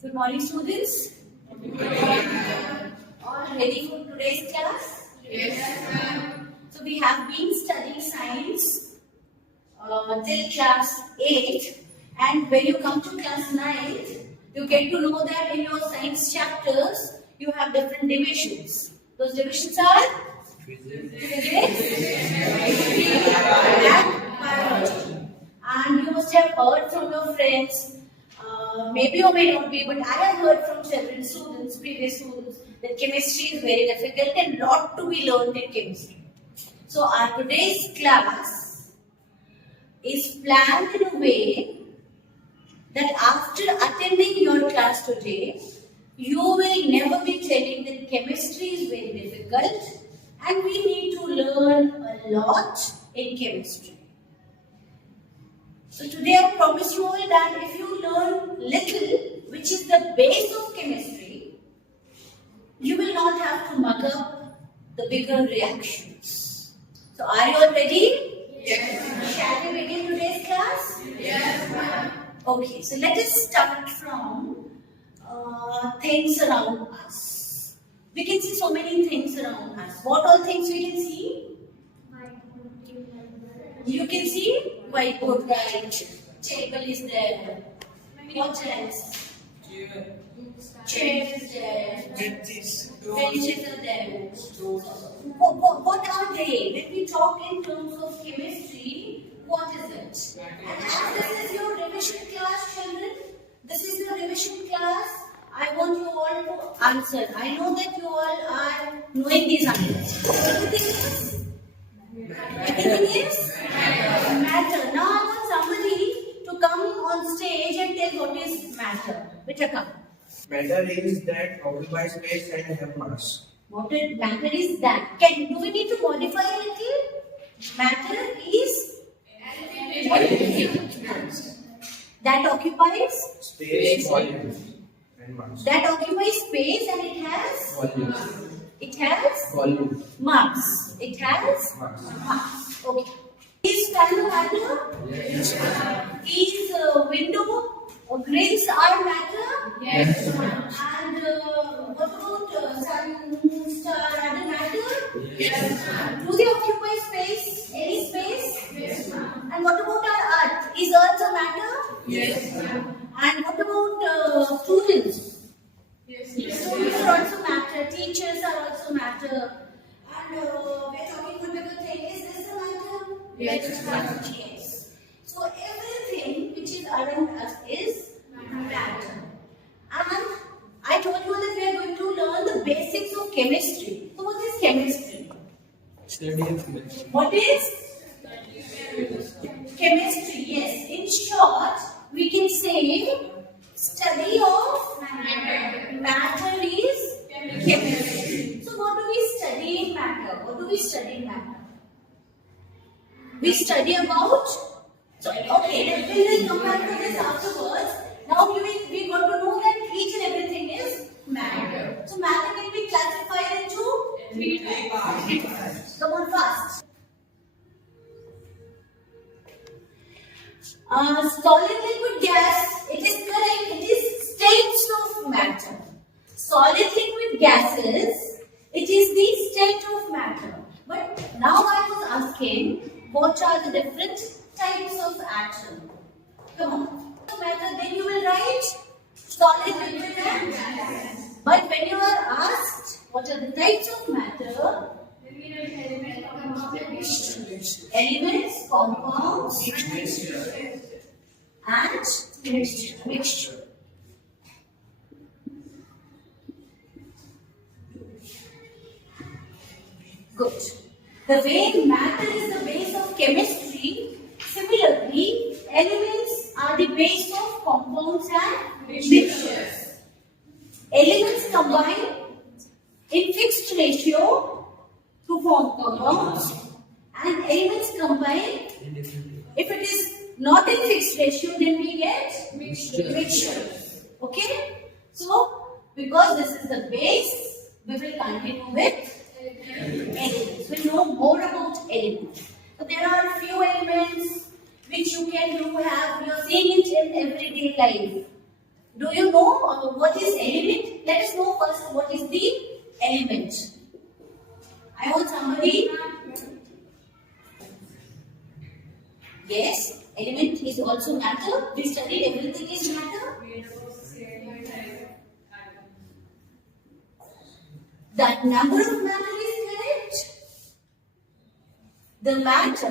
Good morning, students. All ready for today's class? Yes, ma'am. So we have been studying science till class 8, and when you come to class 9, you get to know that in your science chapters you have different divisions. Those divisions are physics and biology. And you must have heard from your friends, maybe or may not be, but I have heard from several students, previous students, that chemistry is very difficult and lot to be learned in chemistry. So our today's class is planned in a way that after attending your class today, you will never be telling that chemistry is very difficult and we need to learn a lot in chemistry. So today I promise you all that if you learn little, which is the base of chemistry, you will not have to mug up the bigger reactions. So are you all ready? Yes. Shall we begin today's class? Yes, ma'am. Okay, so let us start from things around us. We can see so many things around us. What all things we can see? You can see whiteboard, right? Table is there. What else? Chair is there. Benches are there. What are they? When we talk in terms of chemistry, what is it? And as this is your revision class, children, this is your revision class. I want you all to answer. I know that you all are knowing these answers. Everything is? Everything is? Matter. Now I want somebody to come on stage and tell what is matter. Beta, come. Matter is that occupies space and have mass. What matter is that? Do we need to modify a little? Matter is that occupies Space, volume, and mass. that occupies space and it has Volume. it has Volume. mass. It has Mass. mass. Okay. Is fan a matter? Yes. Is window or grills are matter? Yes. And what about sun, moon, star, other matter? Yes. Do they occupy space? Any space? Yes, ma'am. And what about our earth? Is earth a matter? Yes, ma'am. And what about students? Yes. Students are also matter. Teachers are also matter. And we're talking about bigger thing. Is this a matter? Yes. Yes. So everything which is around us is matter. And I told you that we are going to learn the basics of chemistry. So what is chemistry? Study of chemistry. What is chemistry? Yes. In short, we can say study of matter is chemistry. So what do we study in matter? What do we study in matter? We study about. So okay, we will come back to this afterwards. Now we got to know that each and everything is matter. So matter can be classified into Three parts. come on fast. Solid, liquid, gas. It is correct. It is states of matter. Solid, liquid, gases. It is the state of matter. But now I was asking, what are the different types of atom? Come on. Matter. Then you will write solid, liquid, and gas. But when you are asked, what are the types of matter? Elements, compounds, and mixture. Good. The way matter is the base of chemistry, similarly, elements are the base of compounds and mixtures. Elements combine in fixed ratio to form compounds, and elements combine. If it is not in fixed ratio, then we get mixtures. Okay? So, because this is the base, we will continue with elements. We know more about elements. So, there are a few elements which you have, you are seeing it in everyday life. Do you know what is element? Let us know first what is the element. I want somebody. Yes, element is also matter. We studied everything is matter. That number of matter is correct. The matter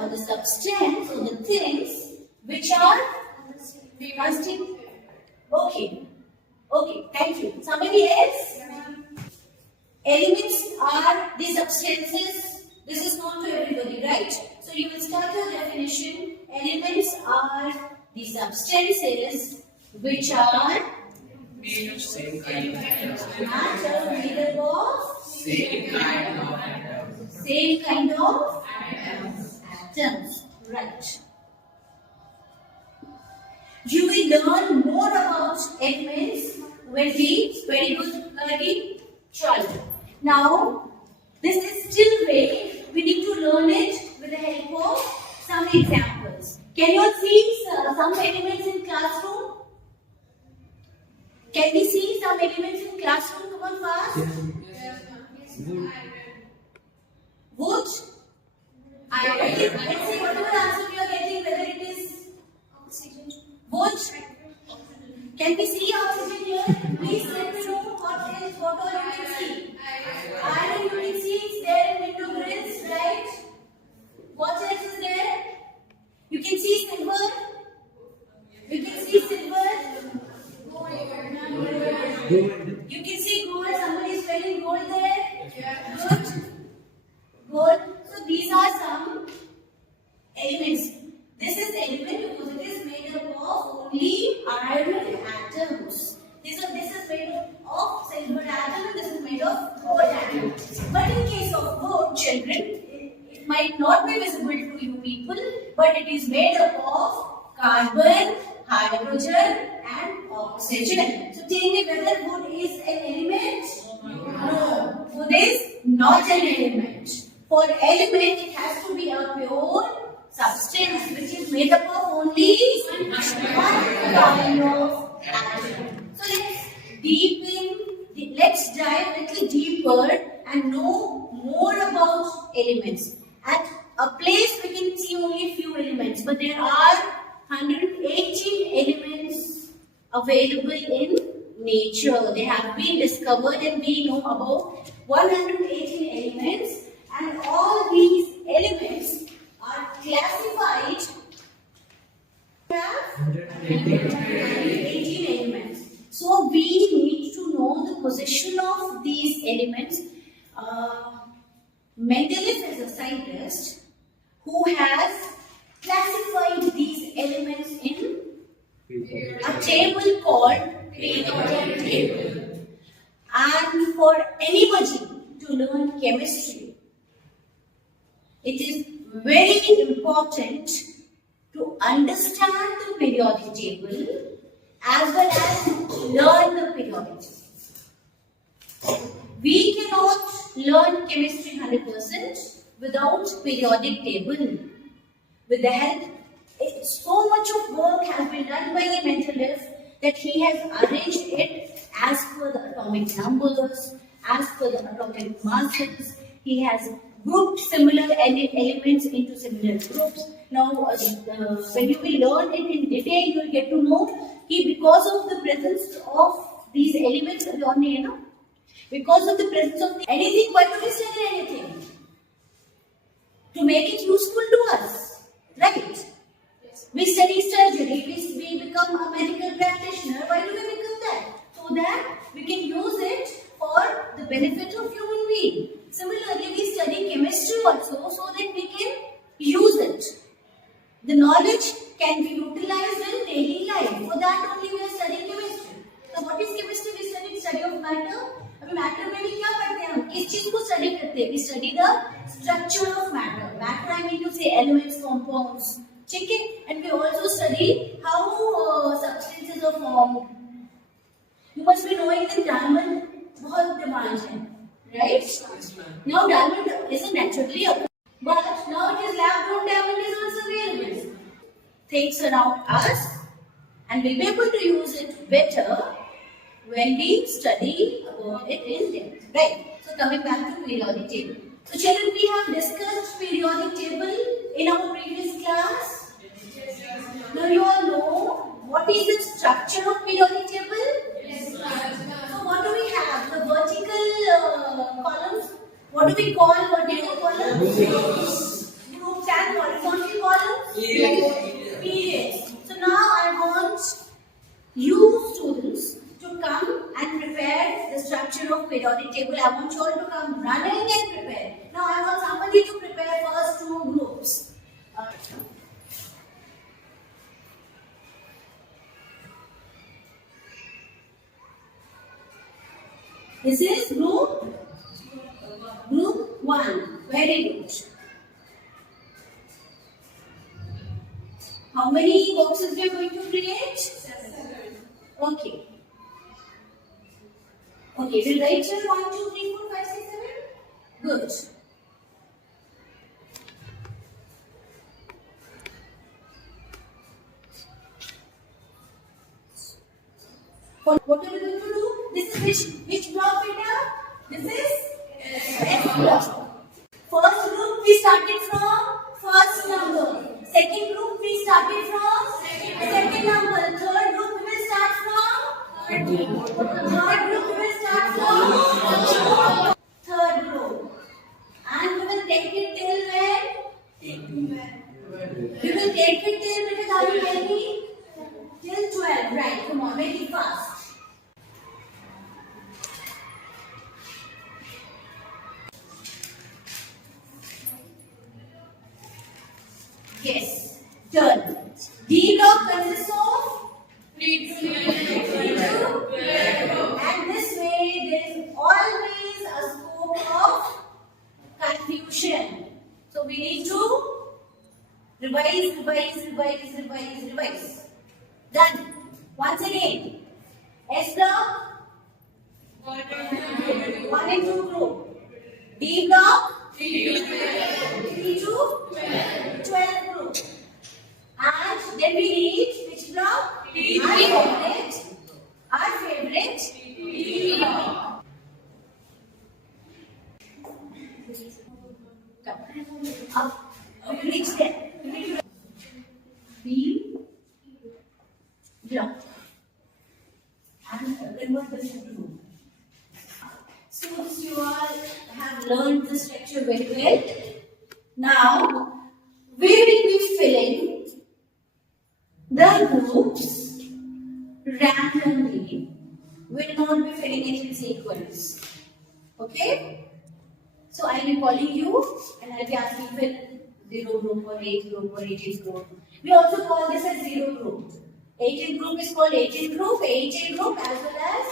or the substance or the things which are we must take. Okay. Okay, thank you. Somebody else? Elements are the substances. This is known to everybody, right? So you will start your definition. Elements are the substances which are Made of same kind of matter. matter made up of Same kind of matter. same kind of atoms. Right. You will learn more about elements when we very good very shortly. Now, this is still vague. We need to learn it with the help of some examples. Can you all see some elements in classroom? Can we see some elements in classroom? Come on fast. Wood. Let's see whatever answer you are getting, whether it is wood. Can we see oxygen here? Please let me know what all you can see. Iron you can see it's there in window grills, right? What else is there? You can see silver. You can see silver. You can see gold. Somebody is wearing gold there. Good. Gold. So these are some elements. This is the element because it is made up of only iron atoms. This is made up of silver atom and this is made of gold atom. But in case of wood, children, it might not be visible to you people, but it is made up of carbon, hydrogen and oxygen. So tell me whether wood is an element? No. Wood is not an element. For element, it has to be a pure substance which is made up of only one kind of atom. So let's dive a little deeper and know more about elements. At a place we can see only few elements, but there are 118 elements available in nature. They have been discovered and we know about 118 elements, and all these elements are classified. 18 elements. So we need to know the position of these elements. Mendeleev is a scientist who has classified these elements in a table called periodic table. And for anybody to learn chemistry, it is very important to understand the periodic table as well as learn the periodic table. We cannot learn chemistry 100% without periodic table. With the help, so much of work has been done by the Mendeleev that he has arranged it as per the atomic numbers, as per the atomic masses. He has grouped similar elements into similar groups. Now, when you will learn it in detail, you will get to know because of the presence of these elements, because of the presence of anything, why do we study anything? To make it useful to us, right? Yes. We study surgery, we become a medical practitioner. Why do we become that? So that we can use it for the benefit of human being. Similarly, we study chemistry also so that we can use it. The knowledge can be utilized in daily life. For that only we are studying chemistry. So what is chemistry? We study study of matter. अभी matter में भी क्या पढ़ते हैं हम? किस चीज को study करते हैं? We study the structure of matter. Matter I mean to say elements, compounds. ठीक है? And we also study how substances are formed. You must be knowing that diamond बहुत demand है, right? Yes, ma'am. Now diamond isn't naturally occurring, but now it is lab grown diamond is also available. things around us, and we'll be able to use it better when we study about it in depth. Right. So coming back to periodic table. So children, we have discussed periodic table in our previous class. Now you all know what is the structure of periodic table? So what do we have? The vertical columns. What do we call vertical columns? Groups and horizontal columns? Periods. So now I want you students to come and prepare the structure of periodic table. I want you all to come running and prepare. Now I want somebody to prepare first two groups. This is group 1. Very good. How many boxes we are going to create? 7. Okay. Okay, we'll write here 1, 2, 3, 4, 5, 6, 7. Good. What are we going to do? This is which block beta? This is S block. First group we started from first number. Second group we started from second number. Third group we will start from third group we will start from third group. And we will take it till when? We will take it till because are you ready? Till 12. Right, come on, make it fast. Yes, done. D block consists of 3 to 12. And this way there is always a scope of confusion. So we need to revise. Done. Once again. S block 1 and 2 group. D block 3 to 12 group. And then we need which block? Our favorite D block. Up. Next step. B block. And then what does it do? So you all have learned this lecture very well. Now, we will be filling the groups randomly. We will not be filling it in sequence. Okay? So I will be calling you and I will be asking for 0 group or 8 group or 18 group. We also call this as 0 group. 18 group is called 18 group, 18 group as well as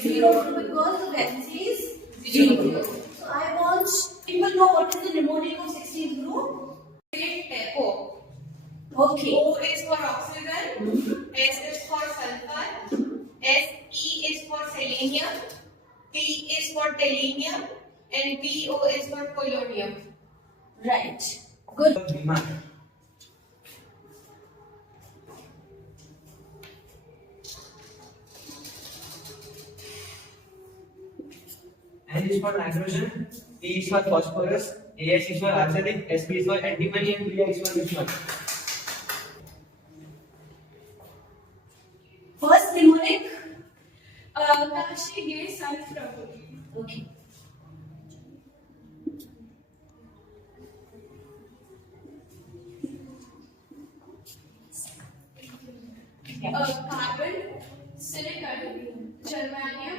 0 group because the valency is 0. So I want people know what is the mnemonic of 16th group? O. Okay. O is for oxygen, S is for sulfur, Se is for selenium, P is for tellurium, and Po is for polonium. Right. Good. N is for nitrogen, P is for phosphorus, AS is for arsenic, Sp is for antimony, and Bi is for which one? First mnemonic. Kashi gave sun Prabhu. Okay. Carbon, silicon, germanium,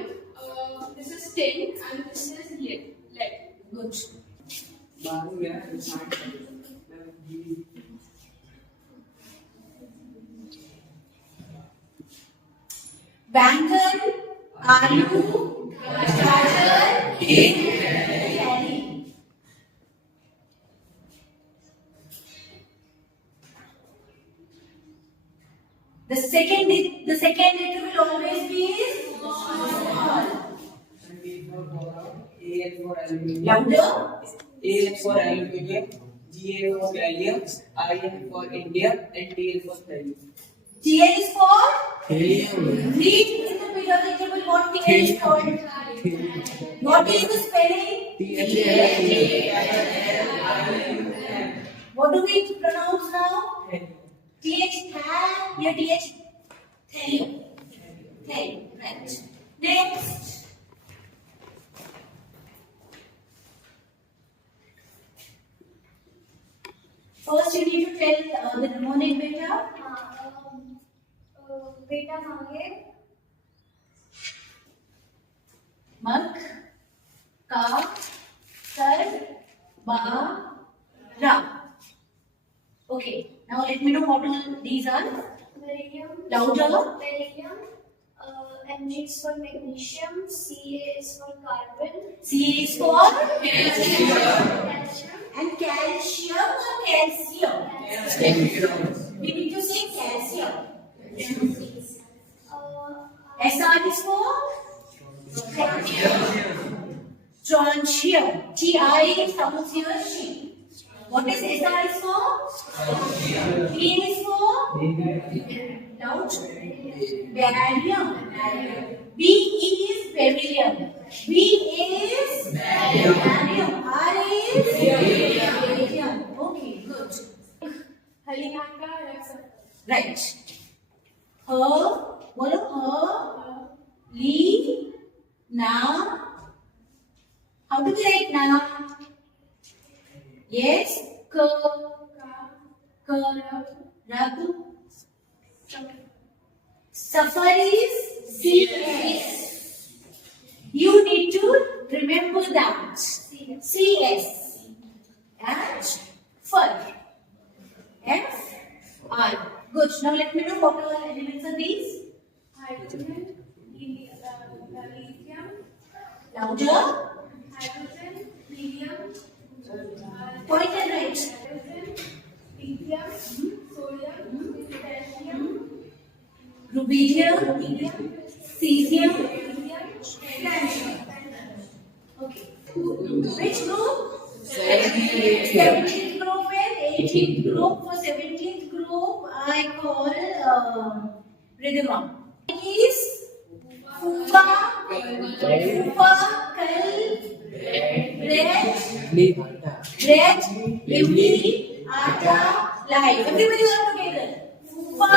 this is tin, and this is lead. Good. Bankan, Alu, Gajar, Carry. The second letter will always be small. A is for aluminium. Louder. A is for aluminium. G Ga for gallium, In for India, and Tl for thallium. TL is for? Helium. Read in the periodic table what TL is called. What is the spelling? What do we pronounce now? TH than, here TH thallium. Thallium, right. Next. First you need to tell the mnemonic beta. बेटा मांगे मक का कर बा ra. Okay, now let me know what all these are. beryllium, Louder. beryllium, Mg is for magnesium, Ca is for carbon, C is for calcium, and calcium or calcium. We need to say calcium. SR is for strontium. Ti sounds here she. What is SR is for? P is for loud. Barium. B is beryllium. B is barium. R is barium. Okay, good. Right. Bolo li na. How do we write na? Yes. Rab. Suffer is CS. You need to remember that. CS. And fur. F. R. Good. Now let me know what all elements are these. hydrogen, lithium, Louder. hydrogen, helium, Point and right. hydrogen, lithium, sodium, potassium, Rubidium. Cesium. calcium. Okay. Which group? 17th group and 18th group. For 17th group, I call rhythm. Is Fufa, Red, Limni, Atta, Live. Everybody all together. Fufa,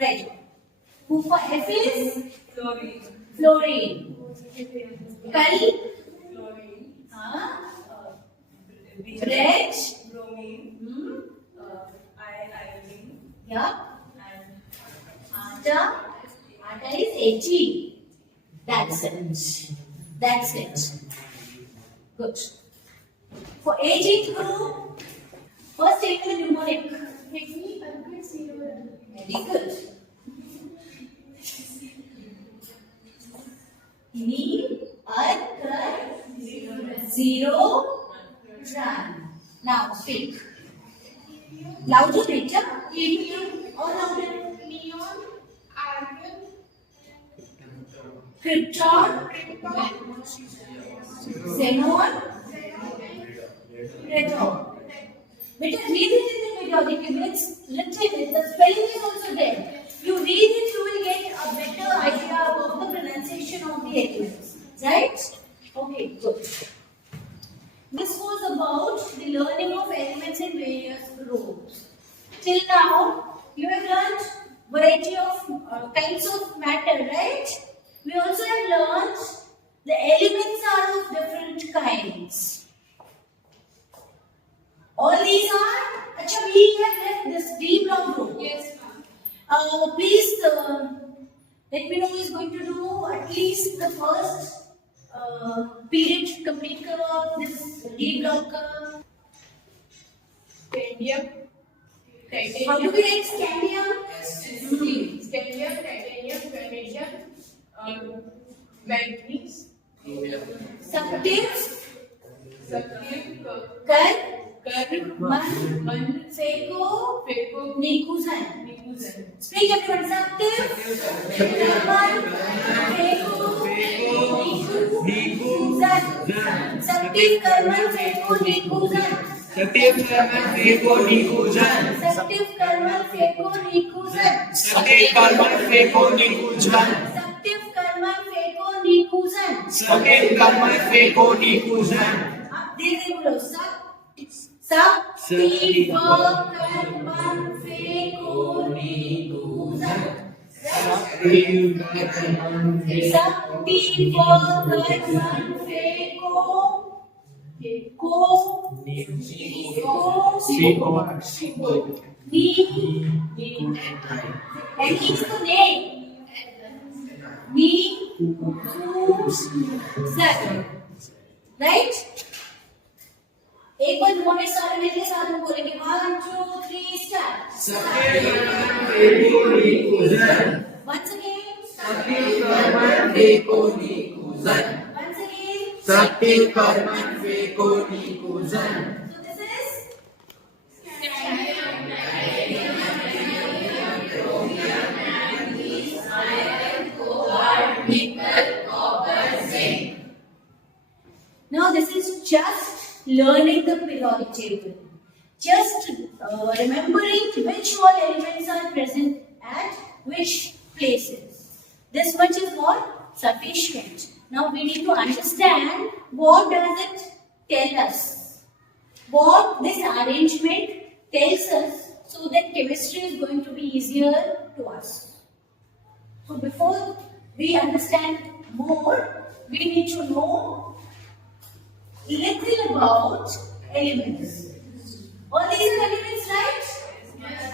Red. Fufa F is fluorine. Kal, Red, yeah. Atta is Ag. That's it. That's it. Good. For 18th group, first take the mnemonic. Very good. Zero, run. Now speak. Louder, better. Helium or louder? Neon, argon, Krypton, xenon, radon. Better read it in the periodic table. It's written. The spelling is also there. You read it, you will get a better idea about the pronunciation of the elements. Right? Okay, good. This was about the learning of elements in various groups. Till now, you have learned variety of kinds of matter, right? We also have learned the elements are of different kinds. All these are, Acha, we have left this D block group. yes, Please let me know who is going to do at least the first period complete karo this D block ka. Scandium, How do we write scandium? scandium, titanium, vanadium, manganese, Subtiles, sodium, kar, man, man, feco, feco, nikusan. nicuzan. Speak everyone. Subtiles, man, feco, nikusan. Saktif karman feko nikuzan. Saktif karman feko nikuzan. Saktif karman feko nikuzan. Saktif karman feko nikuzan. Saktif karman feko nikuzan. Saktif karman feko nikuzan. Dile bolo saktif karman feko nikuzan. Saktif karman Saktif karman feko and it's the name. Right? एक बार मोने सारे मेरे साथ हम बोलेंगे 1, 2, 3 start. Saktif karman feko nikuzan. Once again. Saktif karman feko nikuzan. Once again. Saktif karman feko nikuzan. So this is now this is just learning the periodic table. Just remembering which all elements are present at which places. This much is what? Sufficient. Now we need to understand what does it tell us. What this arrangement tells us so that chemistry is going to be easier to us. So before we understand more, we need to know little about elements. All these are elements, right?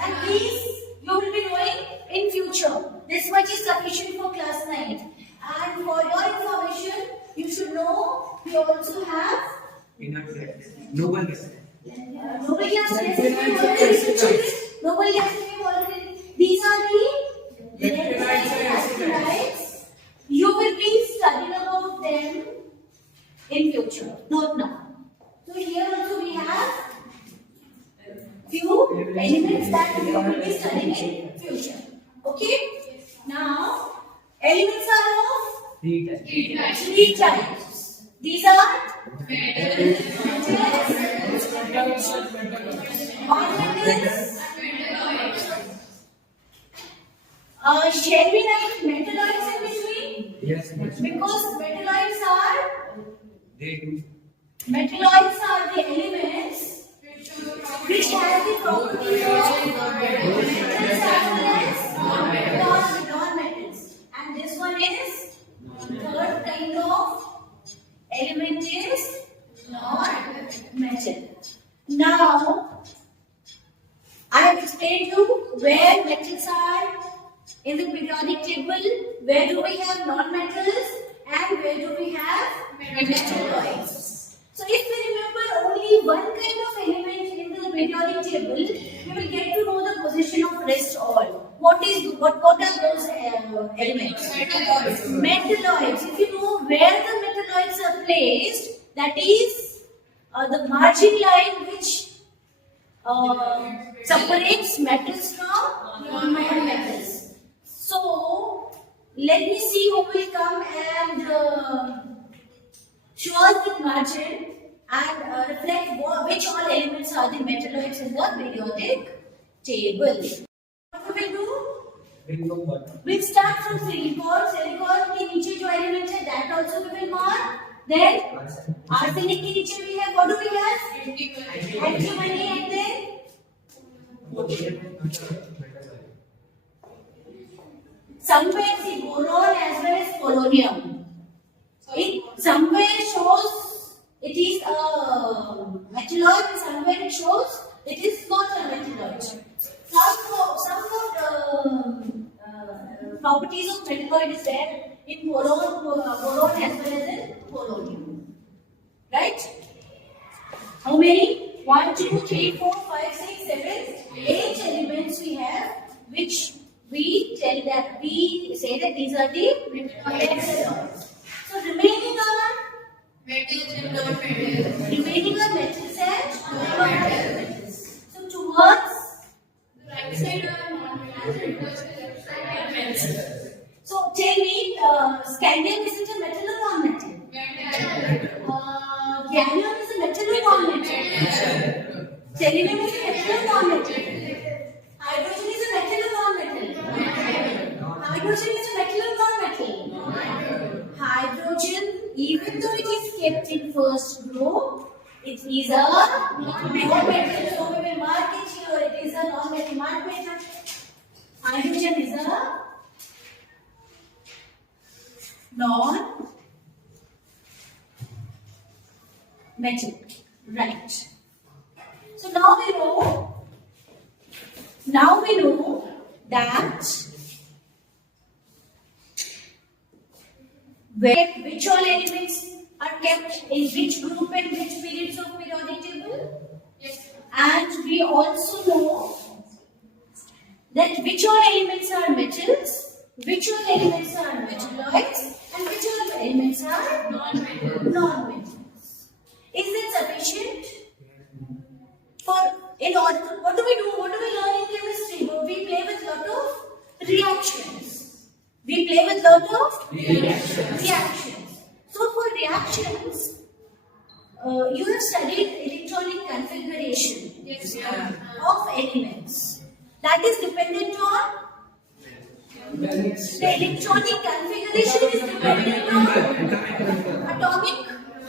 And these you will be knowing in future. This much is sufficient for class 9. And for your information, you should know we also have Noble. nobody has nobody has already. These are the electrolytes. You will be studying about them in future, not now. So here also we have few elements that we will be studying in future. Okay? Now, elements are of three types. These are metals, nonmetals, shall we write metalloids in between? Yes. Because metalloids are They do. Metalloids are the elements which have the properties of metals as well as non-metals. And this one is third kind of element is non-metal. Now, I have explained you where metals are in the periodic table, where do we have non-metals and where do we have metalloids. So if we remember only one kind of element in the periodic table, we will get to know the position of rest all. What are those elements? Metalloids. If you know where the metalloids are placed, that is the margin line which separates metals from non-metals. So let me see who will come and show us the margin and reflect which all elements are the metalloids in the periodic table. What we will do? We'll start from silicon. Silicon के नीचे जो element है, that also we will mark. Then arsenic के नीचे we have, what do we have? Antimony, and then somewhere see boron as well as polonium. It somewhere shows it is a metalloid and somewhere it shows it is not a metalloid. Some properties of metalloid is there in boron as well as in polonium. Right? How many? 1, 2, 3, 4, 5, 6, 7, 8 elements we have, which we say that these are the metalloids. So remaining are metals and non-metals. So towards the right side are non-metals. So tell me, scandium is it a metal or non-metal? Selenium is a metal or non-metal? Hydrogen is a metal or non-metal? Hydrogen is a metal or non-metal? Hydrogen, even though it is kept in first group, it is a non-metal. So we will mark it here. It is a non-metal. Mark it. Hydrogen is a non-metal. Right. So now we know that which all elements are kept in which group and which periods of periodic table. Yes. And we also know that which all elements are metals, which all elements are metalloids, and which all elements are non-metals. Is that sufficient? What do we do? What do we learn in chemistry? We play with lot of reactions. We play with lot of reactions. So for reactions, you have studied electronic configuration of elements. That is dependent on the electronic configuration is dependent on atomic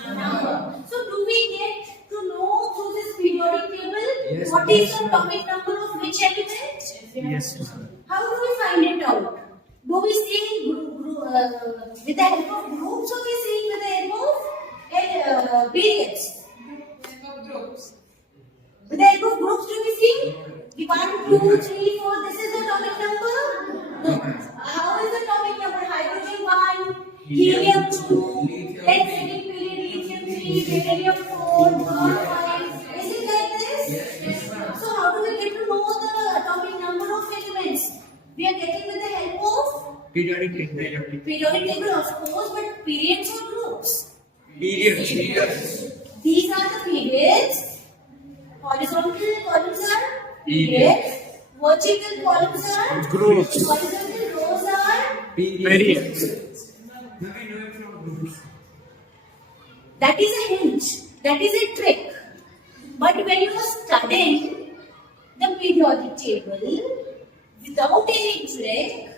number. So do we get to know through this periodic table what is the atomic number of which element? Yes. How do we find it out? Do we see with the help of groups or we see with the help of periods? Groups. With the help of groups do we see? 1, 2, 3, 4, this is the atomic number? No. How is the atomic number? Hydrogen 1, helium 2, then second period, lithium 3, beryllium 4, boron 5. Is it like this? Yes. So how do we get to know the atomic number of elements? We are getting with the help of Periodic table. periodic table, of course, but periods or groups? Periods. These are the periods. Horizontal columns are periods. Vertical columns are Groups. Horizontal rows are Periods. Now we know it from groups. That is a hint. That is a trick. But when you are studying the periodic table without any trick,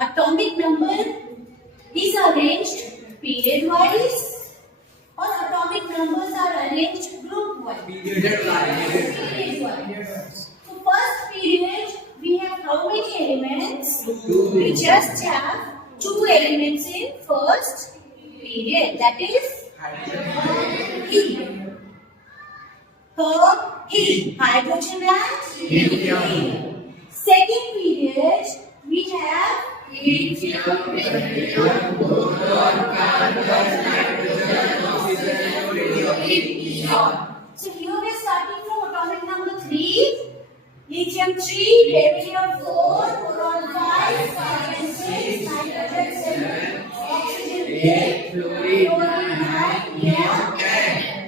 atomic number is arranged period wise or atomic numbers are arranged group wise. Period wise. So first period we have how many elements? We just have 2 elements in first period. That is E. E. Hydrogen and helium. Second period we have lithium, beryllium, boron, carbon, nitrogen, oxygen, so here we are starting from atomic number 3. Lithium 3, beryllium 4, boron 5, carbon 6, nitrogen 7, oxygen 8, fluorine 9, neon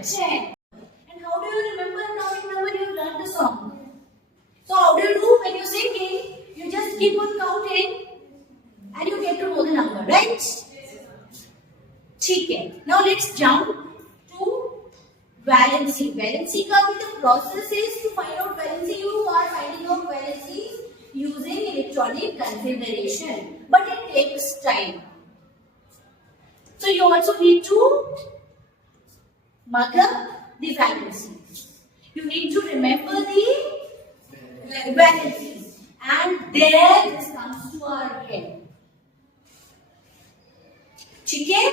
10. And how do you remember atomic number? You learned the song. So how do you do when you're singing? You just keep on counting and you get to know the number, right? Okay. Now let's jump to valency. Valency का भी the process is to find out valency. You are finding out valency using electronic configuration, but it takes time. So you also need to mark up the valency. You need to remember the valencies, and there this comes to our head. Okay?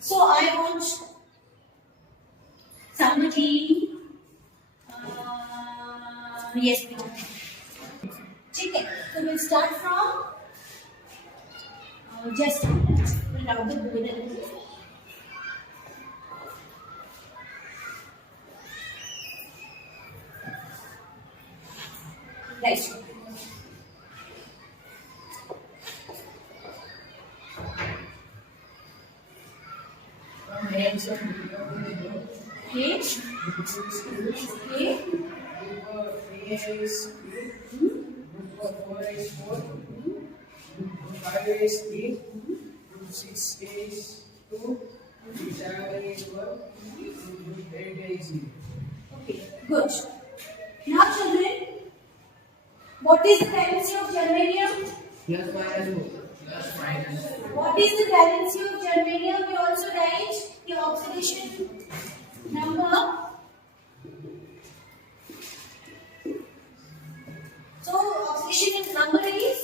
So I want somebody. Yes, please. Okay. So we'll start from just a minute. We'll round the board a little. Right. Okay. Okay. Good. Now children, what is the valency of germanium? Plus minus 4. What is the valency of germanium? We also write the oxidation number. So oxidation number is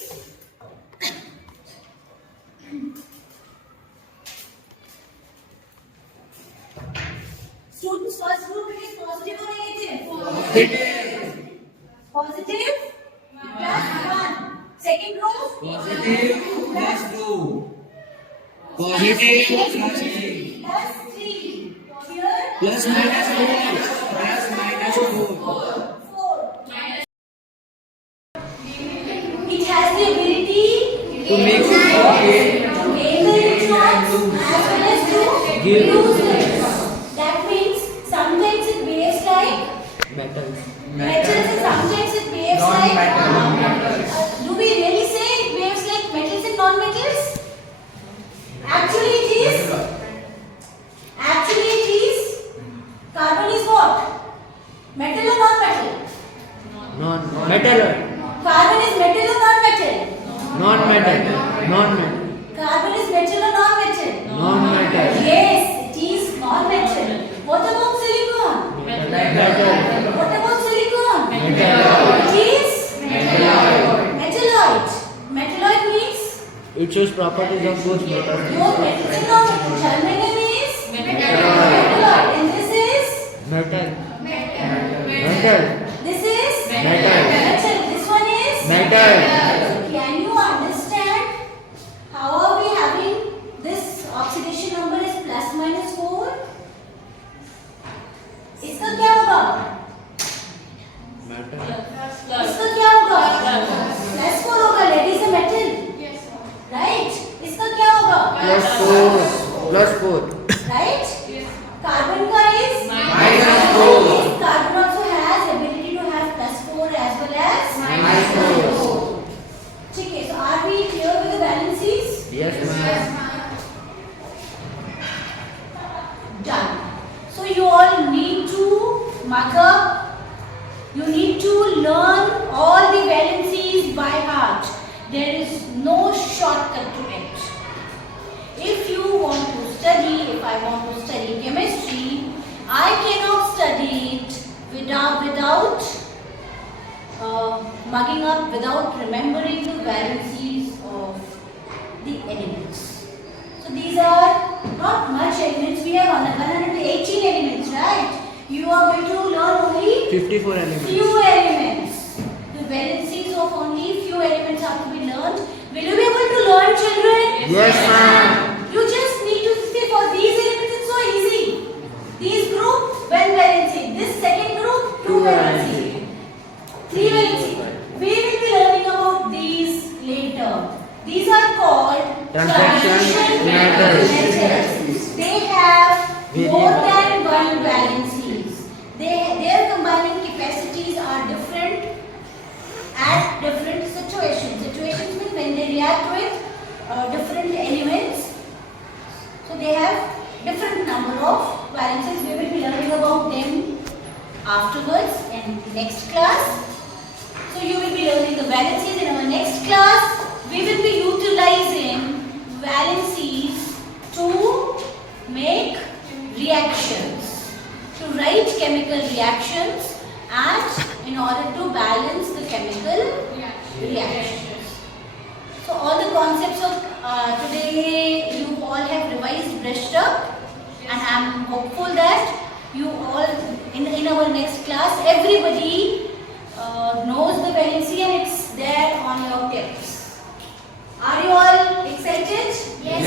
students, first group, it is positive or negative? Positive plus 1. Second group? Positive plus 2. Positive plus 3. Plus 3. Here? Plus minus 4. Plus minus 4. 4. It has the ability To make to gain the electrons as well as to Give. lose them. That means sometimes it behaves like Metals. metals and sometimes it behaves like do we really say it behaves like metals and non-metals? Actually it is carbon is what? Metal or non-metal? Metal. Carbon is metal or non-metal? Non-metal. Carbon is metal or non-metal? Non-metal. Yes, it is non-metal. What about silicon? Metal. What about silicon? Metalloid. It is metalloid. Metalloid means It shows properties of both metals. both metals and non-metals. Germanium is metalloid. And this is Metal. this is Metal. This one is Metal. So can you understand how are we having this oxidation number is plus minus 4? इसका क्या होगा? इसका क्या होगा? Plus 4 होगा. Lead is a metal. Right? इसका क्या होगा? Plus 4. Right? Carbon का is Minus 4. Carbon also has ability to have plus 4 as well as Minus 4. ठीक है. So are we clear with the valencies? Yes, ma'am. Done. So you all need to mark up. You need to learn all the valencies by heart. There is no shortcut to it. If you want to study, if I want to study chemistry, I cannot study it without mugging up, without remembering the valencies of the elements. So these are not much elements. We have 118 elements, right? You are going to learn only 54 elements. few elements. The valencies of only few elements have to be learned. Will you be able to learn, children? Yes, ma'am. You just need to see for these elements. It's so easy. These group, one valency. This second group, two valency. Three valency. We will be learning about these later. These are called Transaction metals. They have more than one valencies. Their combining capacities are different at different situations. Situations mean when they react with different elements. So they have different number of valencies. We will be learning about them afterwards in next class. So you will be learning the valencies in our next class. We will be utilizing valencies to make reactions, to write chemical reactions, and in order to balance the chemical reactions. So all the concepts of today you all have revised, brushed up, and I am hopeful that you all in our next class everybody knows the valency and it's there on your tips. Are you all excited? Yes,